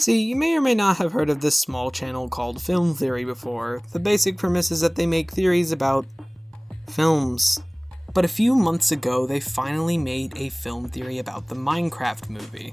See, you may or may not have heard of this small channel called Film Theory before. The basic premise is that they make theories about films. But a few months ago, they finally made a film theory about the Minecraft movie.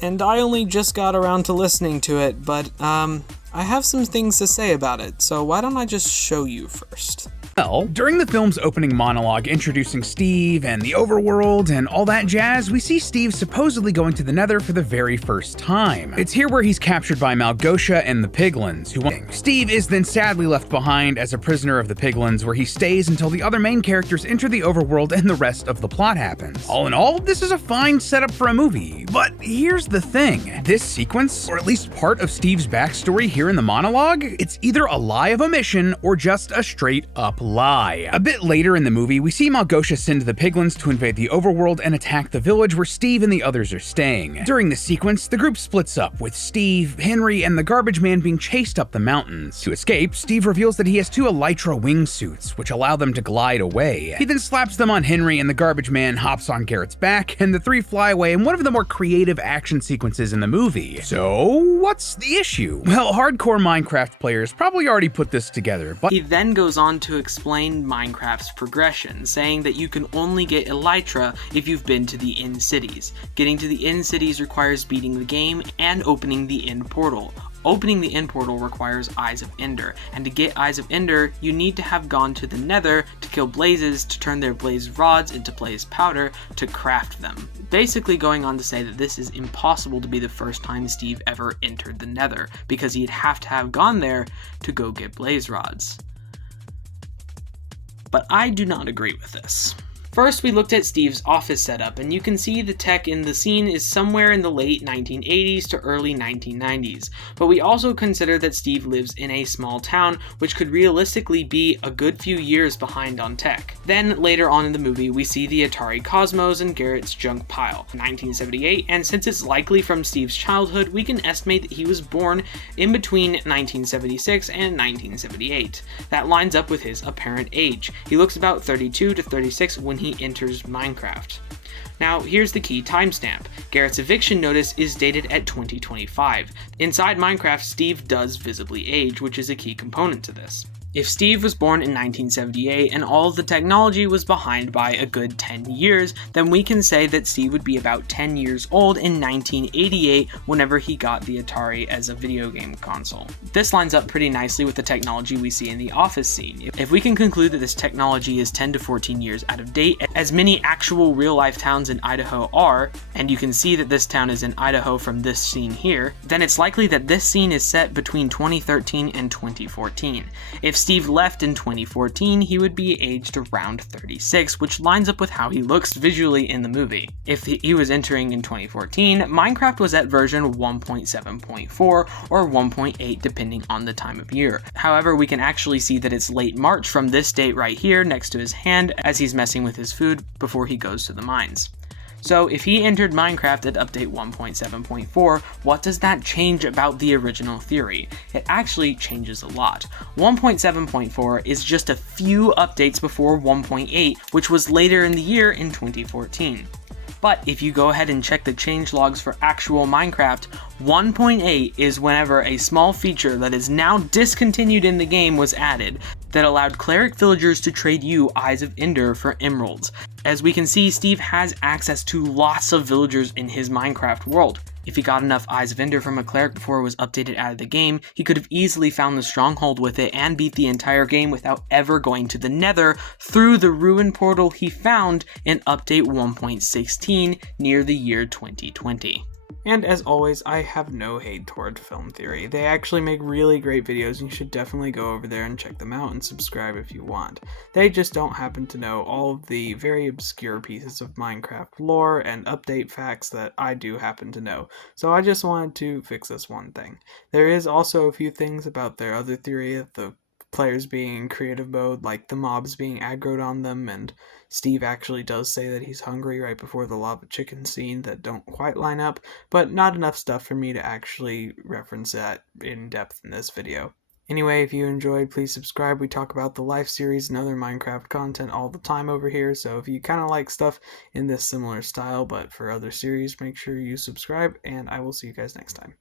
And I only just got around to listening to it, but I have some things to say about it, so why don't I just show you first? Well, during the film's opening monologue introducing Steve and the overworld and all that jazz, we see Steve supposedly going to the nether for the very first time. It's here where he's captured by Malgosha and the piglins, Steve is then sadly left behind as a prisoner of the piglins, where he stays until the other main characters enter the overworld and the rest of the plot happens. All in all, this is a fine setup for a movie, but here's the thing. This sequence, or at least part of Steve's backstory here in the monologue, it's either a lie of omission or just a straight up lie. A bit later in the movie, we see Malgosha send the piglins to invade the overworld and attack the village where Steve and the others are staying. During the sequence, the group splits up, with Steve, Henry, and the garbage man being chased up the mountains. To escape, Steve reveals that he has two elytra wingsuits, which allow them to glide away. He then slaps them on Henry, and the garbage man hops on Garrett's back, and the three fly away in one of the more creative action sequences in the movie. So, what's the issue? Well, hardcore Minecraft players probably already put this together, but He then goes on to explain Minecraft's progression, saying that you can only get elytra if you've been to the end cities. Getting to the end cities requires beating the game and opening the end portal. Opening the end portal requires Eyes of Ender, and to get Eyes of Ender, you need to have gone to the nether to kill blazes, to turn their blaze rods into blaze powder, to craft them. Basically going on to say that this is impossible to be the first time Steve ever entered the nether, because he'd have to have gone there to go get blaze rods. But I do not agree with this. First, we looked at Steve's office setup, and you can see the tech in the scene is somewhere in the late 1980s to early 1990s, but we also consider that Steve lives in a small town, which could realistically be a good few years behind on tech. Then, later on in the movie, we see the Atari Cosmos and Garrett's junk pile, 1978, and since it's likely from Steve's childhood, we can estimate that he was born in between 1976 and 1978. That lines up with his apparent age. He looks about 32 to 36 when he enters Minecraft. Now, here's the key timestamp. Garrett's eviction notice is dated at 2025. Inside Minecraft, Steve does visibly age, which is a key component to this. If Steve was born in 1978 and all of the technology was behind by a good 10 years, then we can say that Steve would be about 10 years old in 1988 whenever he got the Atari as a video game console. This lines up pretty nicely with the technology we see in the office scene. If we can conclude that this technology is 10 to 14 years out of date, as many actual real-life towns in Idaho are, and you can see that this town is in Idaho from this scene here, then it's likely that this scene is set between 2013 and 2014. If Steve left in 2014, he would be aged around 36, which lines up with how he looks visually in the movie. If he was entering in 2014, Minecraft was at version 1.7.4 or 1.8 depending on the time of year. However, we can actually see that it's late March from this date right here next to his hand as he's messing with his food before he goes to the mines. So if he entered Minecraft at update 1.7.4, what does that change about the original theory? It actually changes a lot. 1.7.4 is just a few updates before 1.8, which was later in the year in 2014. But if you go ahead and check the changelogs for actual Minecraft, 1.8 is whenever a small feature that is now discontinued in the game was added that allowed cleric villagers to trade you Eyes of Ender for emeralds. As we can see, Steve has access to lots of villagers in his Minecraft world. If he got enough Eyes of Ender from a cleric before it was updated out of the game, he could have easily found the stronghold with it and beat the entire game without ever going to the nether through the ruin portal he found in update 1.16 near the year 2020. And as always, I have no hate toward Film Theory. They actually make really great videos and you should definitely go over there and check them out and subscribe if you want. They just don't happen to know all of the very obscure pieces of Minecraft lore and update facts that I do happen to know. So I just wanted to fix this one thing. There is also a few things about their other theory of the players being in creative mode, like the mobs being aggroed on them, and Steve actually does say that he's hungry right before the lava chicken scene that don't quite line up, but not enough stuff for me to actually reference that in depth in this video. Anyway, if you enjoyed, please subscribe. We talk about the Life series and other Minecraft content all the time over here, so if you kind of like stuff in this similar style but for other series, make sure you subscribe, and I will see you guys next time.